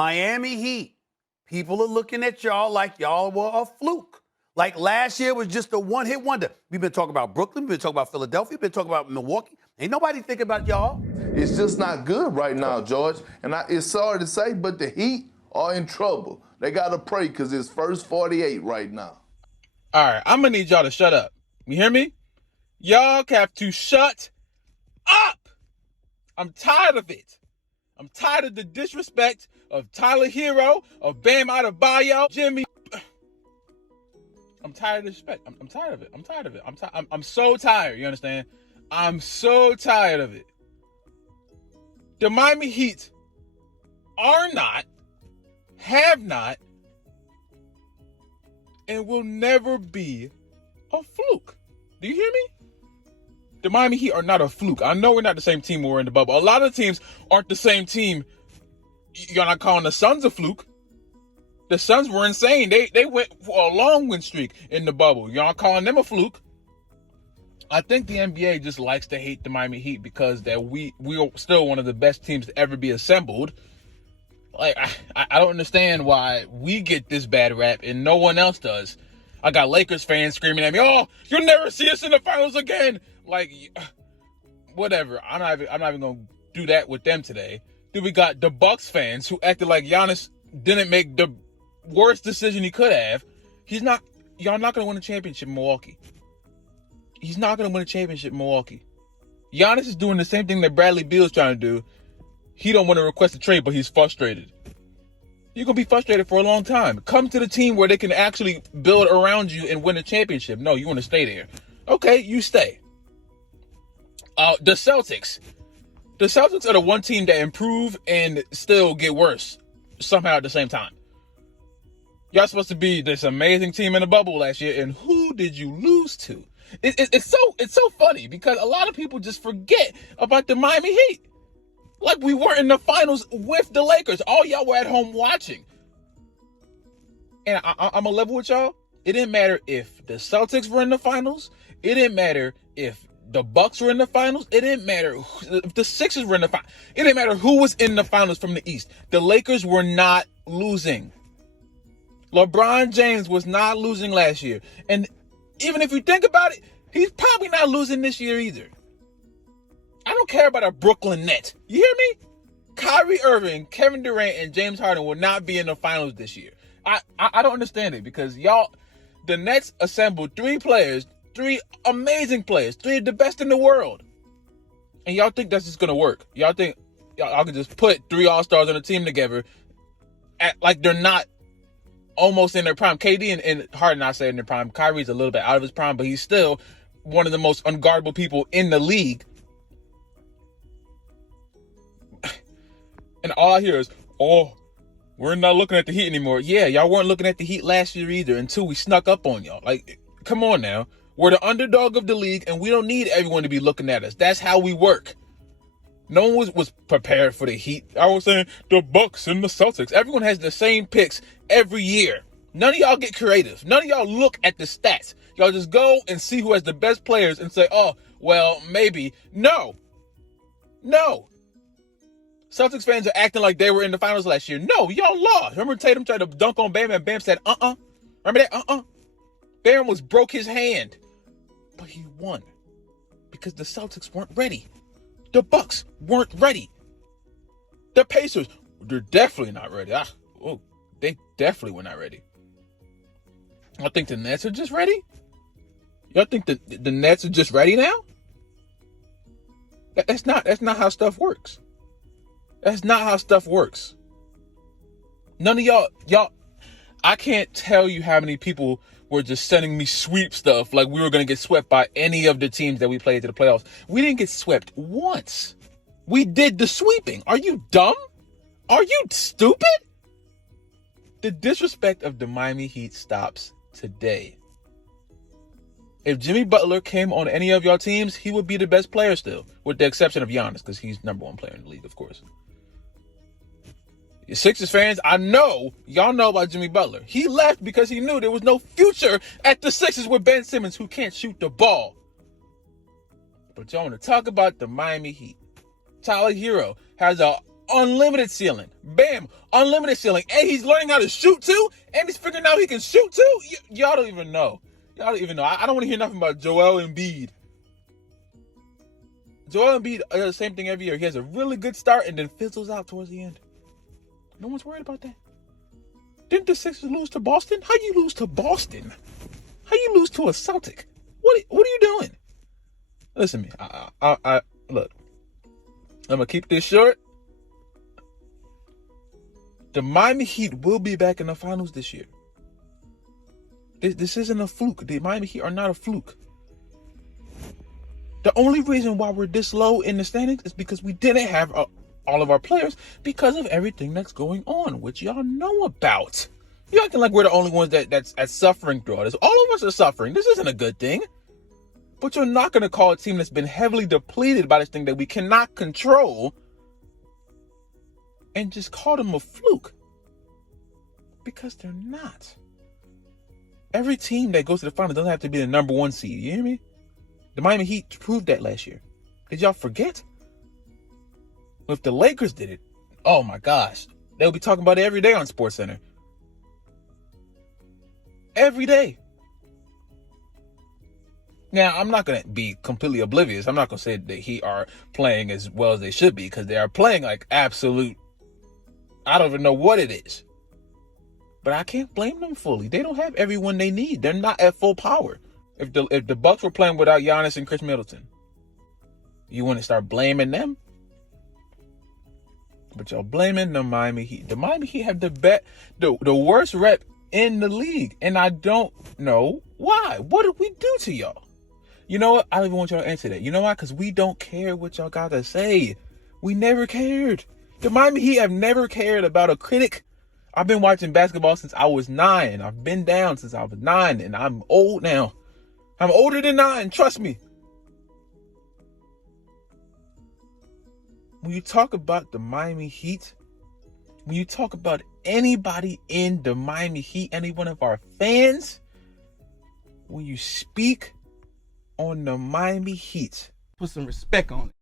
Miami Heat. People are looking at y'all like y'all were a fluke. Like last year was just a one-hit wonder. We've been talking about Brooklyn, we've been talking about Philadelphia, we've been talking about Milwaukee. Ain't nobody thinking about y'all. It's just not good right now, George. And it's sorry to say, but the Heat are in trouble. They got to pray because it's first 48 right now. All right, I'm going to need y'all to shut up. You hear me? Y'all have to shut up. I'm tired of it. I'm tired of the disrespect of Tyler Hero, of Bam Adebayo, Jimmy. I'm tired of the respect. I'm tired of it. I'm tired of it. I'm so tired. You understand? I'm so tired of it. The Miami Heat are not, have not, and will never be a fluke. Do you hear me? The Miami Heat are not a fluke. I know we're not the same team when we're in the bubble. A lot of teams aren't the same team. You're not calling the Suns a fluke. The Suns were insane. They went for a long win streak in the bubble. Y'all calling them a fluke. I think the NBA just likes to hate the Miami Heat because that we are still one of the best teams to ever be assembled. Like, I don't understand why we get this bad rap and no one else does. I got Lakers fans screaming at me, "Oh, you'll never see us in the finals again." Like, whatever. I'm not even gonna do that with them today. Then we got the Bucks fans who acted like Giannis didn't make the worst decision he could have. Y'all not gonna win a championship in Milwaukee. He's not gonna win a championship in Milwaukee. Giannis is doing the same thing that Bradley Beal's trying to do. He don't want to request a trade, but he's frustrated. You're gonna be frustrated for a long time. Come to the team where they can actually build around you and win a championship. No, you want to stay there. Okay, you stay. The Celtics. The Celtics are the one team that improve and still get worse somehow at the same time. Y'all supposed to be this amazing team in the bubble last year, and who did you lose to? It's so funny because a lot of people just forget about the Miami Heat. Like we weren't in the finals with the Lakers. All y'all were at home watching. And I'm a level with y'all. It didn't matter if the Celtics were in the finals. It didn't matter if the Bucks were in the finals. It didn't matter if the Sixers were in the finals. It didn't matter who was in the finals from the East. The Lakers were not losing. LeBron James was not losing last year. And even if you think about it, he's probably not losing this year either. I don't care about a Brooklyn Nets. You hear me? Kyrie Irving, Kevin Durant, and James Harden will not be in the finals this year. I don't understand it because the Nets assembled 3 players, 3 amazing players, 3 of the best in the world. And y'all think that's just going to work. Y'all think y'all can just put 3 All-Stars on a team together like they're not almost in their prime. KD and Harden, I say in their prime. Kyrie's a little bit out of his prime, but he's still one of the most unguardable people in the league. And all I hear is, "Oh, we're not looking at the Heat anymore." Yeah, y'all weren't looking at the Heat last year either until we snuck up on y'all. Like, come on now. We're the underdog of the league, and we don't need everyone to be looking at us. That's how we work. No one was prepared for the Heat. I was saying the Bucks and the Celtics. Everyone has the same picks every year. None of y'all get creative. None of y'all look at the stats. Y'all just go and see who has the best players and say, "Oh, well, maybe." No. Celtics fans are acting like they were in the finals last year. No, y'all lost. Remember Tatum tried to dunk on Bam and Bam said, Remember that? Bam almost broke his hand. But he won. Because the Celtics weren't ready. The Bucks weren't ready. The Pacers, they're definitely not ready. They definitely were not ready. I think the Nets are just ready. Y'all think the Nets are just ready now? That's not how stuff works. That's not how stuff works. None of y'all, I can't tell you how many people were just sending me sweep stuff like we were going to get swept by any of the teams that we played to the playoffs. We didn't get swept once. We did the sweeping. Are you dumb? Are you stupid? The disrespect of the Miami Heat stops today. If Jimmy Butler came on any of y'all teams, he would be the best player still, with the exception of Giannis, because he's #1 player in the league, of course. Sixers fans, I know y'all know about Jimmy Butler. He left because he knew there was no future at the Sixers with Ben Simmons, who can't shoot the ball. But y'all want to talk about the Miami Heat. Tyler Hero has a unlimited ceiling. Bam, unlimited ceiling. And he's learning how to shoot too. And he's figuring out he can shoot too. Y'all don't even know. I don't want to hear nothing about Joel Embiid. Joel Embiid does the same thing every year. He has a really good start and then fizzles out towards the end. No one's worried about that. Didn't the Sixers lose to Boston? How you lose to Boston? How you lose to a Celtic? What are you doing? Listen to me. I look. I'm gonna keep this short. The Miami Heat will be back in the finals this year. This isn't a fluke. The Miami Heat are not a fluke. The only reason why we're this low in the standings is because we didn't have all of our players because of everything that's going on, which y'all know about. You're acting like we're the only ones that's suffering through all this. All of us are suffering. This isn't a good thing. But you're not going to call a team that's been heavily depleted by this thing that we cannot control and just call them a fluke. Because they're not. Every team that goes to the finals doesn't have to be the number one seed. You hear me? The Miami Heat proved that last year. Did y'all forget? If the Lakers did it, oh my gosh, they'll be talking about it every day on SportsCenter. Every day. Now, I'm not going to be completely oblivious. I'm not going to say that Heat are playing as well as they should be, because they are playing like absolute, I don't even know what it is. But I can't blame them fully. They don't have everyone they need. They're not at full power. If the Bucks were playing without Giannis and Chris Middleton, you want to start blaming them? But y'all blaming the Miami Heat. The Miami Heat have the worst rep in the league. And I don't know why. What did we do to y'all? You know what? I don't even want y'all to answer that. You know why? Because we don't care what y'all got to say. We never cared. The Miami Heat have never cared about a critic. I've been watching basketball since I was 9. I've been down since I was 9. And I'm old now. I'm older than 9. Trust me. When you talk about the Miami Heat, when you talk about anybody in the Miami Heat, any one of our fans, when you speak on the Miami Heat, Put some respect on it.